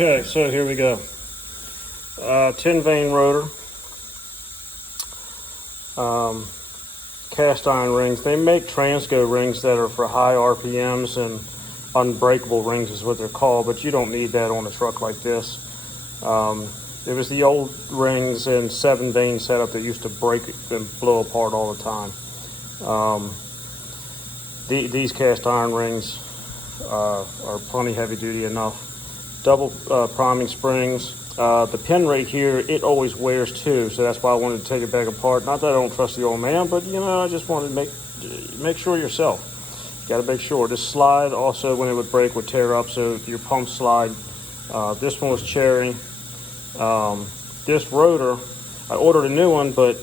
Okay, so here we go. 10 vein rotor, cast iron rings. They make Transco rings that are for high RPMs, and unbreakable rings is what they're called, but you don't need that on a truck like this. It was the old rings and 7 vein setup that used to break and blow apart all the time. These cast iron rings are plenty heavy duty enough. Double priming springs. The pin right here, it always wears too, so that's why I wanted to take it back apart. Not that I don't trust the old man, but you know, I just wanted to make sure yourself. You got to make sure. This slide also, when it would break, would tear up, so your pump slide. This one was cherry. This rotor, I ordered a new one, but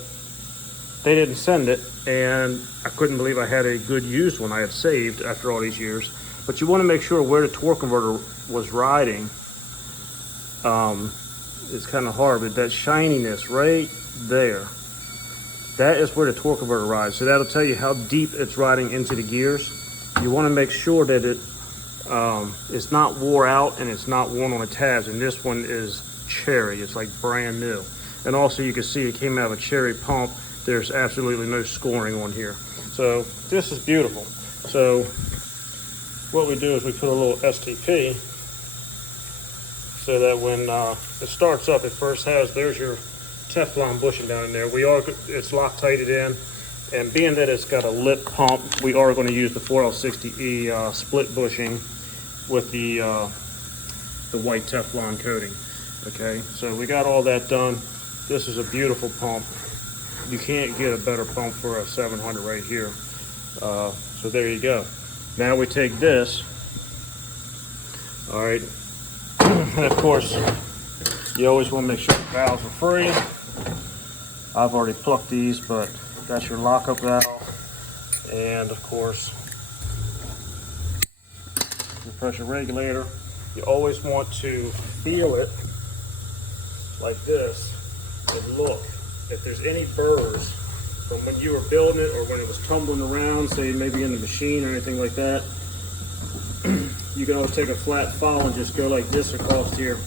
they didn't send it, and I couldn't believe I had a good used one I had saved after all these years. But you want to make sure where the torque converter was riding. It's kind of hard, but that shininess right there, that is where the torque converter rides. So that'll tell you how deep it's riding into the gears. You want to make sure that it's not wore out and it's not worn on the tabs. And this one is cherry. It's like brand new. And also you can see it came out of a cherry pump. There's absolutely no scoring on here. So this is beautiful. So what we do is we put a little STP so that when it starts up, it first has, there's your Teflon bushing down in there. It's Loctited in, and being that it's got a lip pump, we are going to use the 4L60E split bushing with the white Teflon coating. Okay, so we got all that done. This is a beautiful pump. You can't get a better pump for a 700 right here. So there you go. Now we take this. All right. And of course, you always want to make sure the valves are free. I've already plucked these, but that's your lockup valve. And of course, your pressure regulator. You always want to feel it like this and look. If there's any burrs from when you were building it or when it was tumbling around, say maybe in the machine or anything like that, you can always take a flat file and just go like this across here.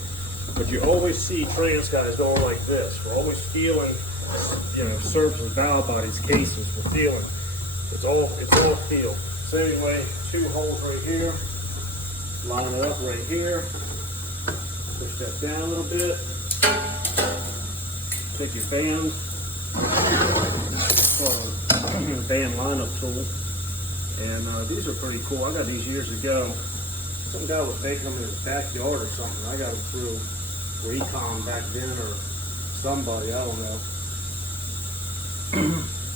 But you always see trans guys going like this. We're always feeling, you know, surfaces, valve bodies, cases. We're feeling. It's all feel. Same way, 2 holes right here. Line it up right here. Push that down a little bit. Take your band. Band lineup tool. And these are pretty cool. I got these years ago. Some guy was making them in his backyard or something. I got them through Recon back then, or somebody, I don't know.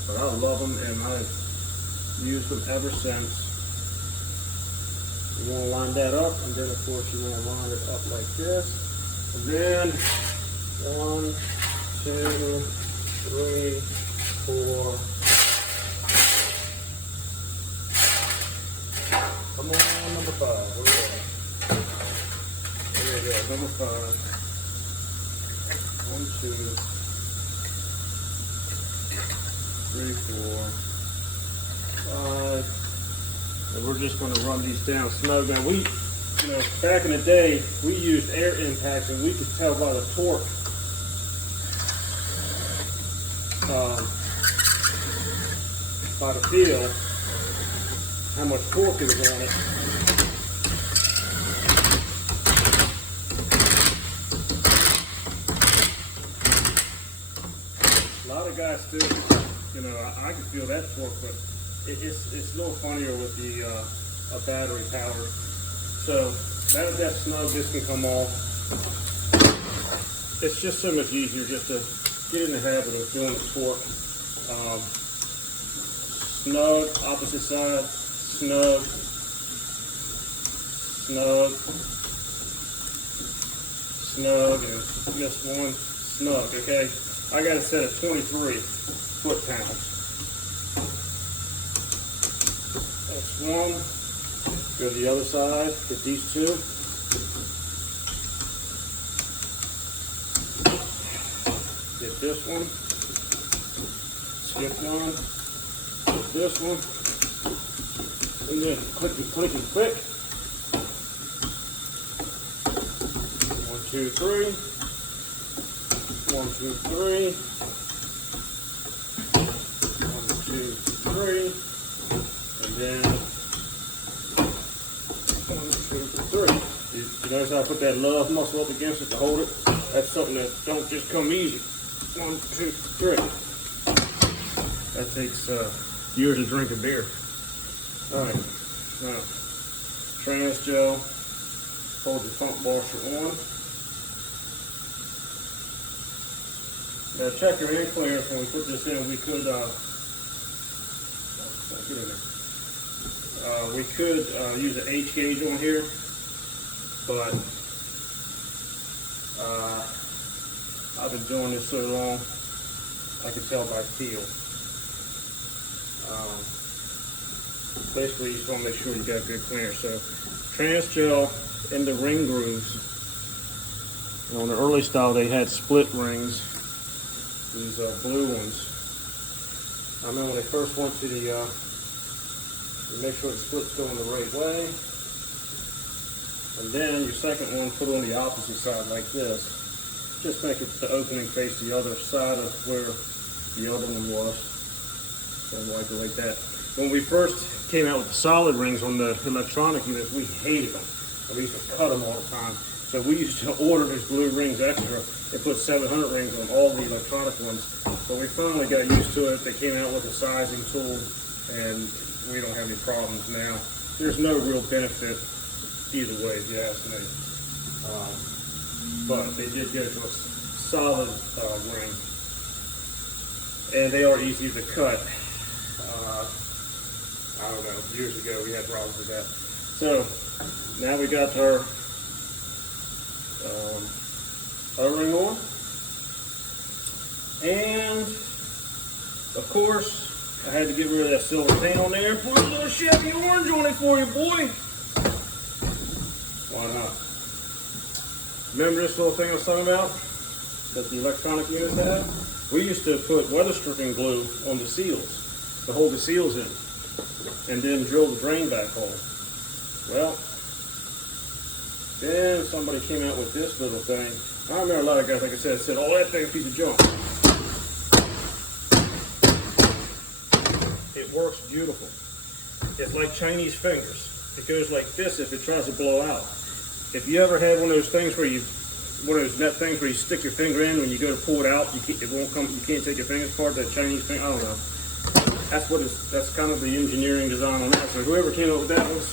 But I love them, and I've used them ever since. You want to line that up, and then of course you want to line it up like this. And then 1, 2, 3, 4. Come on, number 5. Here we go. There we go, number 5. 1, 2, 3, 4, 5. And we're just going to run these down snug. Now you know, back in the day, we used air impacts, and we could tell by the torque. By the feel, how much torque is on it. A lot of guys still, you know, I can feel that torque, but it's a little funnier with the battery powered. So now that snug, this can come off. It's just so much easier just to get in the habit of doing the torque. Snug, opposite side, snug, snug, snug, and missed one, snug, okay? I got it set at 23 foot-pounds. That's one. Go to the other side, get these 2. Get this one, skip one. This one, and then clicky, clicky, click. 2, 3. 1, 2, 3. 1, 2, 3. And then 1, 2, 3. You notice how I put that love muscle up against it to hold it? That's something that don't just come easy. 1, 2, 3. That takes years of drinking beer. All right, now Transgel, hold the pump washer on. Now check your air clearance when we put this in. We could, use an H gauge on here, but I've been doing this so long, I can tell by feel. Basically, you just want to make sure you got good clearance. So, Transgel in the ring grooves. And on the early style, they had split rings. These blue ones. I remember when they first went to the, you make sure the split's going the right way. And then your second one, put it on the opposite side like this. Just make it the opening face the other side of where the other one was. So like it like that. When we first came out with the solid rings on the electronic units, we hated them. We used to cut them all the time. So we used to order these blue rings extra. They put 700 rings on all the electronic ones. But we finally got used to it. They came out with a sizing tool, and we don't have any problems now. There's no real benefit either way, if you ask me. But they did get it to a solid ring. And they are easy to cut. I don't know, years ago we had problems with that. So now we got our O-ring on. And of course, I had to get rid of that silver paint on there. Put a little Chevy orange on it for you, boy. Why not? Remember this little thing I was talking about that the electronic units have? We used to put weather stripping glue on the seals to hold the seals in, and then drill the drain back hole. Well, then somebody came out with this little thing. I remember a lot of guys, like I said, oh, that thing's a piece of junk. It works beautiful. It's like Chinese fingers. It goes like this if it tries to blow out. If you ever had one of those things where one of those net things where you stick your finger in, when you go to pull it out, it won't come, you can't take your fingers apart, that Chinese thing, I don't know. That's kind of the engineering design on that. So whoever came up with that was,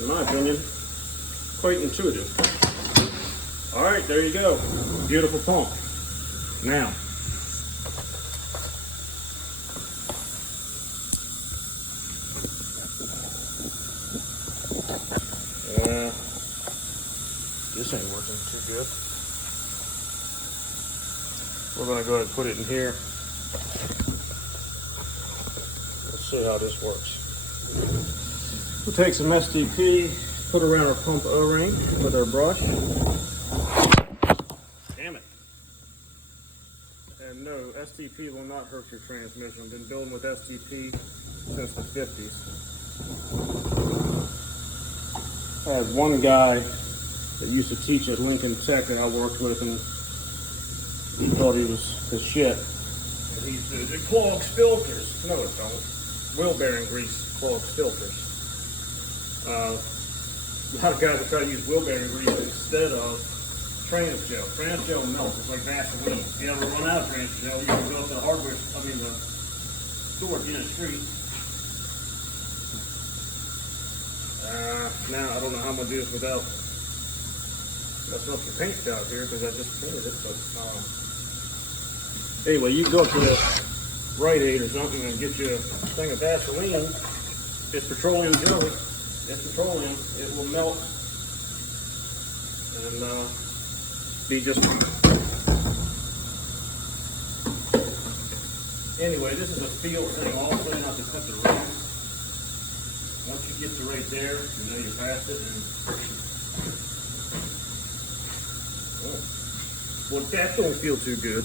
in my opinion, quite intuitive. All right, there you go. Beautiful pump. Now, this ain't working too good. We're gonna go ahead and put it in here. Let's see how this works. We'll take some STP, put around our pump O-ring with our brush. Damn it. And no, STP will not hurt your transmission. I've been building with STP since the 50s. I had one guy that used to teach at Lincoln Tech that I worked with, and he thought he was the shit. And he said, it clogs filters. No, it don't. Wheel bearing grease clogs filters. A lot of guys will try to use wheel bearing grease instead of Transgel. Transgel melts. It's like Vaseline. If you ever run out of Transgel, you can go up to the the store at the end of the street. Now, I don't know how I'm going to do this without messing up your paint job here, because I just painted it, but anyway, you can go up to the Rite Aid or something and get you a thing of Vaseline. It's petroleum jelly. It's petroleum. It will melt and be just fine. Anyway, this is a feel thing also, not to cut the ring. Once you get to right there, you know you're past it. Well, that don't feel too good.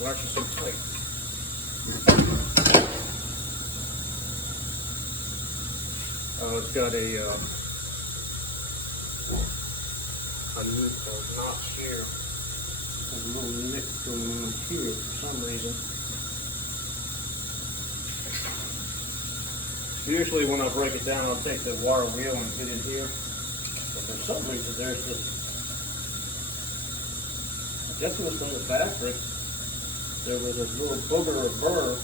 Watch it so tight. It's got a notch here. There's a little nick going on here for some reason. Usually when I break it down, I'll take the wire wheel and get in here. But for some reason, there's this, I guess it was from the factory, there was a little booger or burr.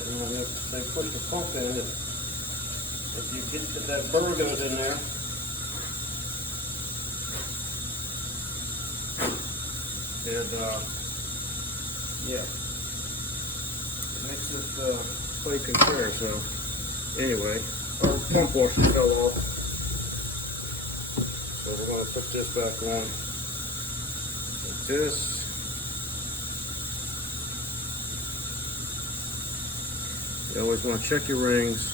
And when they push the pump in it, if that burr goes in there, and yeah, it makes this plate concur. So anyway, our pump washer fell off, so we're going to put this back on like this. You always want to check your rings.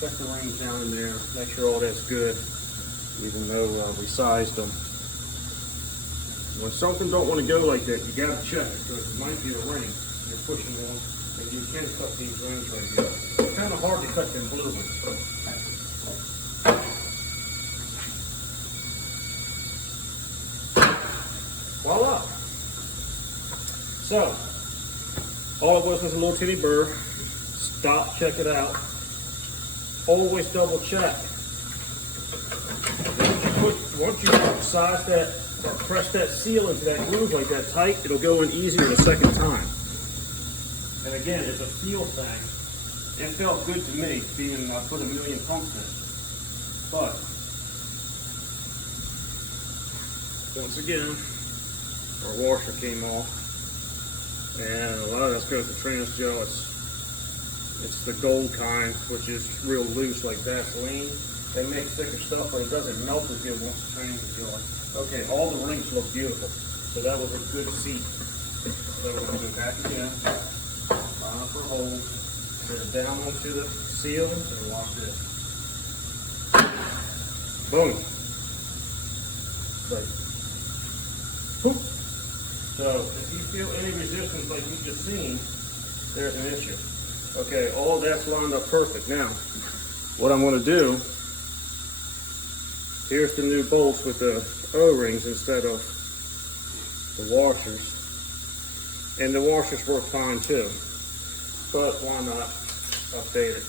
Check the rings down in there. Make sure all that's good, even though we sized them. When something don't want to go like that, you got to check it, because it might be a ring you're pushing on, and you can cut these rings right here. It's kind of hard to cut them blue ones. Voila! So, all it was a little titty burr. Stop, check it out. Always double check. Once you size that, press that seal into that groove like that tight, it'll go in easier the second time. And again, it's a feel thing. It felt good to me, being I put a million pumps in. But once again, our washer came off, and a lot of that's because the Trans-Gel, it's the gold kind, which is real loose like Vaseline. They make thicker stuff, but it doesn't melt as good once the Trans is going. Okay, all the rings look beautiful. So that was a good seat. So we're going to go back again, line up our hole, put it down onto the seal, and watch this. Boom. Like, poof. So if you feel any resistance like you just seen, there's an issue. Okay, all that's lined up perfect. Now, what I'm going to do, here's the new bolts with the O-rings instead of the washers. And the washers work fine too, but why not update it?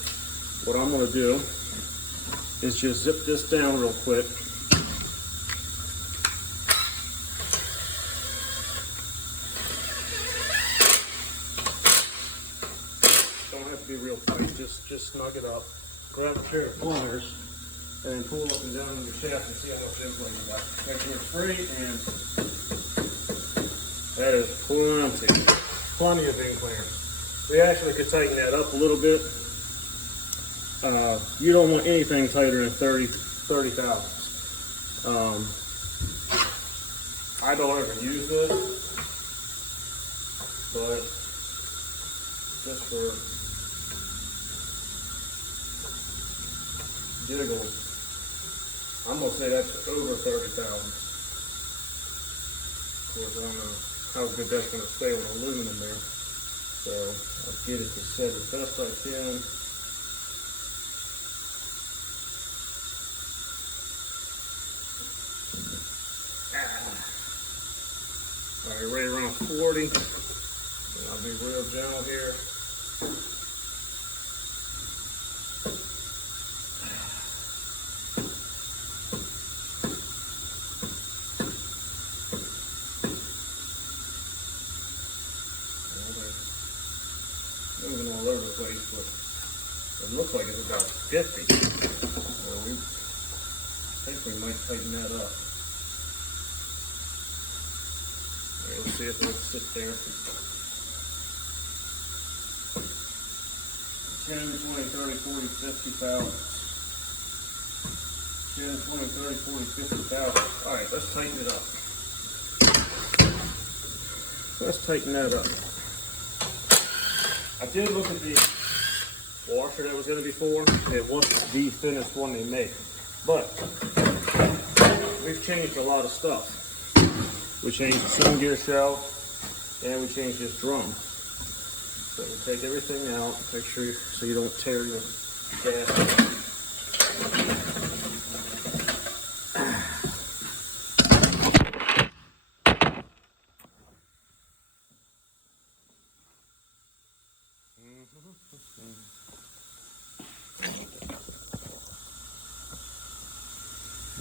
What I'm going to do is just zip this down real quick. Don't have to be real tight, just snug it up. Grab a pair of pliers and then pull up and down on your shaft and see how much inflation you got. Make sure it's straight, and that is plenty of in clearance. We actually could tighten that up a little bit. You don't want anything tighter than 30 thousandths. I don't ever use this, but just for giggles, I'm going to say that's over 30 thousandths. Of course, I don't know how good that's going to stay with aluminum there. So I'll get it to set as best I can. All right, right around 40. And I'll be real gentle here. Moving all over the place, but it looks like it's about 50. So I think we might tighten that up. Okay, let's see if it'll sit there. 10, 20, 30, 40, 50 thousandths. 10, 20, 30, 40, 50 thousandths. All right, let's tighten it up. Let's tighten that up. I did look at the washer that was in it before. It wasn't the thinnest one they make, but we've changed a lot of stuff. We changed the cylinder gear shell, and we changed this drum. So we take everything out, make sure so you don't tear your gasket.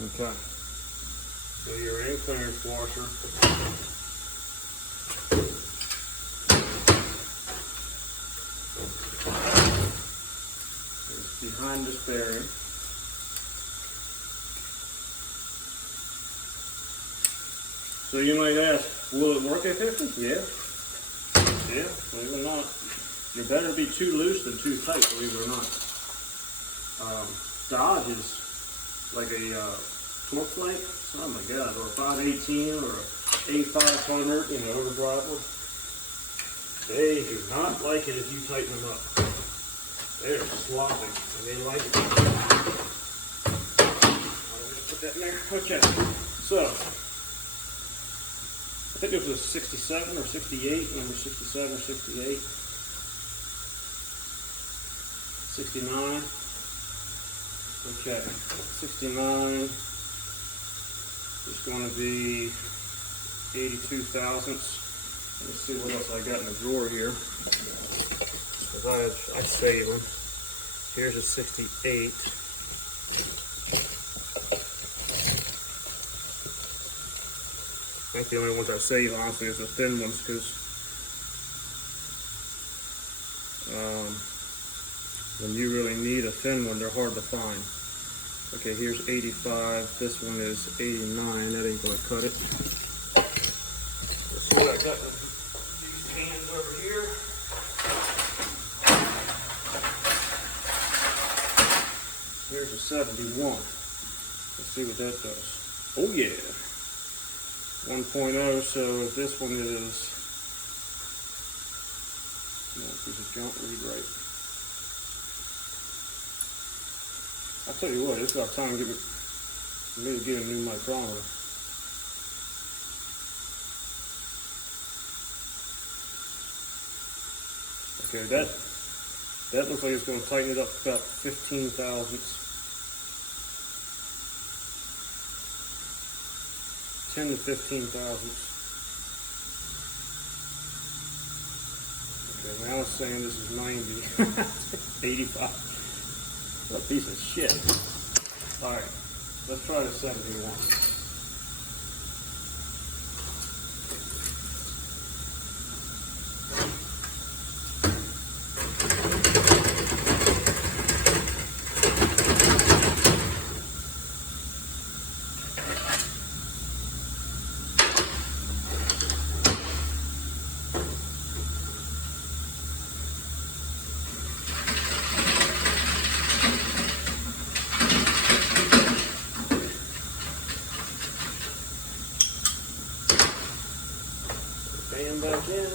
Okay. So your air clearance washer. It's behind this bearing. So you might ask, will it work at 50? Yeah. Yeah, believe it or not. You better be too loose than too tight, believe it or not. Dodge is like a torque flake. Oh my God, or a 518 or a 8500, overdrive one. They do not like it if you tighten them up. They're sloppy, and they like it. I'm gonna put that in there. Okay, so I think it was a 67 or 68, number 67 or 68. 69. Okay, 69 is going to be 82 thousandths. Let's see what else I got in the drawer here. Because I save them. Here's a 68. I think the only ones I save, honestly, is the thin ones, because when you really need a thin one, they're hard to find. Okay, here's 85. This one is 89. That ain't gonna cut it. Let's see what I got in these cans over here. Here's a 71. Let's see what that does. Oh yeah. 1.0, so if this one is, piece of junk, read right. I'll tell you what, it's about time for me to get a new micrometer. Okay, that looks like it's going to tighten it up about 15 thousandths. 10 to 15 thousandths. Okay, now it's saying this is 90. 85. What a piece of shit. Alright, let's try the 71. Bam back in.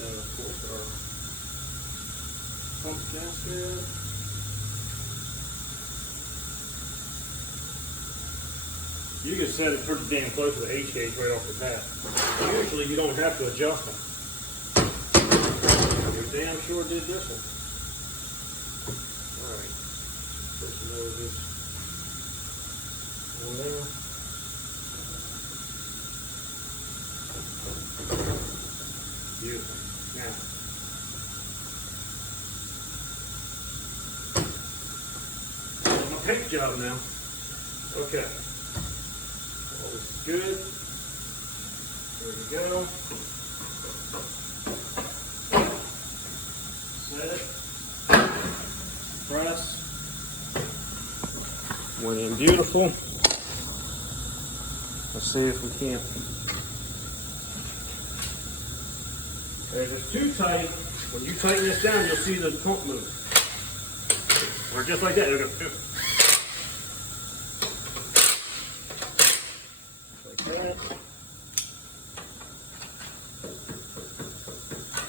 And of course our pump gasket. You can set it pretty damn close to the H gauge right off the bat. Usually you don't have to adjust them. You damn sure did this one. Alright. First nose is on there. Beautiful. Now. My paint job now. Okay. All this is good. There we go. Set it. Press. Went in beautiful. Let's see if we can't. Okay, if it's too tight, when you tighten this down, you'll see the pump move. Or just like that, it'll go.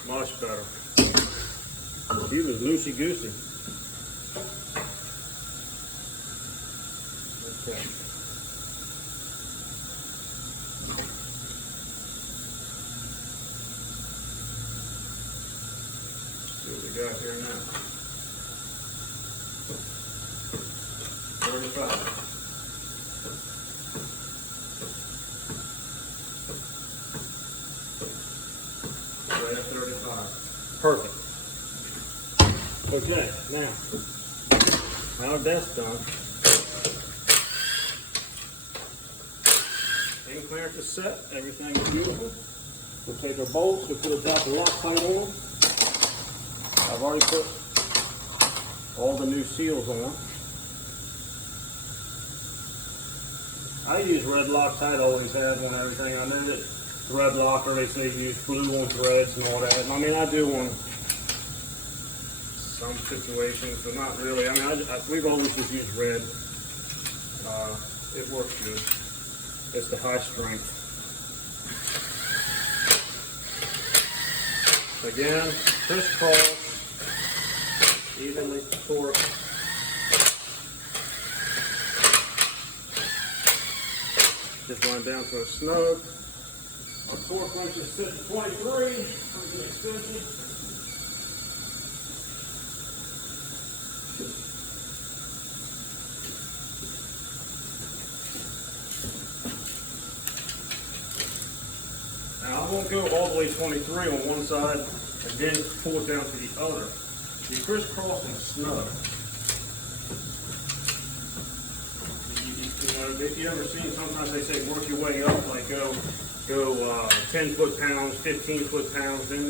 Much better. She was loosey goosey. Okay. See what we got here now. 35. Right at 35. Perfect. Okay, now that's done. In clearance is set, everything is beautiful. We'll take our bolts, we'll put a drop of Loctite on them. I've already put all the new seals on. I use red Loctite, always have on everything. I know that Thread Locker, they say use glue on threads and all that. And I mean, I do on some situations, but not really. I mean, we've always just used red. It works good. It's the high strength. Again, crisscross, evenly torqued. Just run down to a snug. Our torque wrench is set to 23. Here's the extension. Now I won't go all the way 23 on one side and then pull it down to the other. You crisscross and snug. You know, if you ever seen, sometimes they say work your way up, like go 10 foot-pounds, 15 foot-pounds, then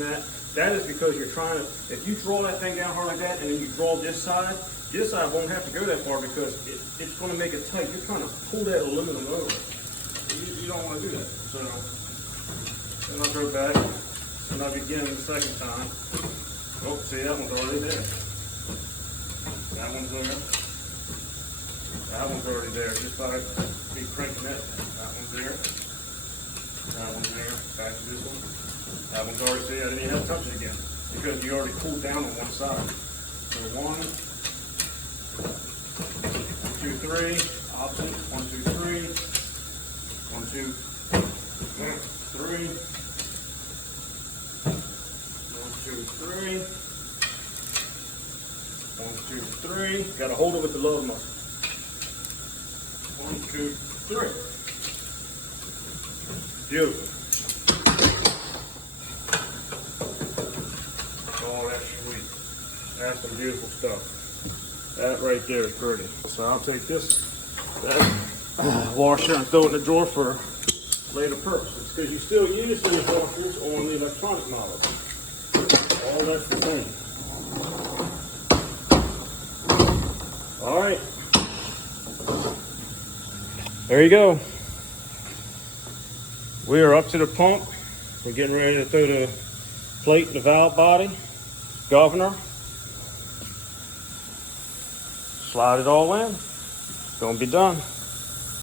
that is because you're trying to, if you draw that thing down hard like that and then you draw this side won't have to go that far because it's going to make it tight. You're trying to pull that aluminum over. You don't want to do that. So then I'll go back and I'll begin the second time. Oh, see, that one's already there. That one's there. That one's already there. Just by be cranking it. That one's there. That one's there. Back to this one. That one's already there. I didn't even have to touch it again because you already cooled down on one side. So 1, 2, 3. Opposite. 1, 2, 3. 1, 2, 3. 1, 2, 3. 1, 2, 3. Got to hold it with the lower muscle. 1, 2, 3. Beautiful. Oh, that's sweet. That's some beautiful stuff. That right there is pretty. So I'll take this washer and throw it in the drawer for later purposes because you still use these washers on the electronic model. All that's the same. All right. There you go. We are up to the pump. We're getting ready to throw the plate, the valve body, governor. Slide it all in. It's gonna be done.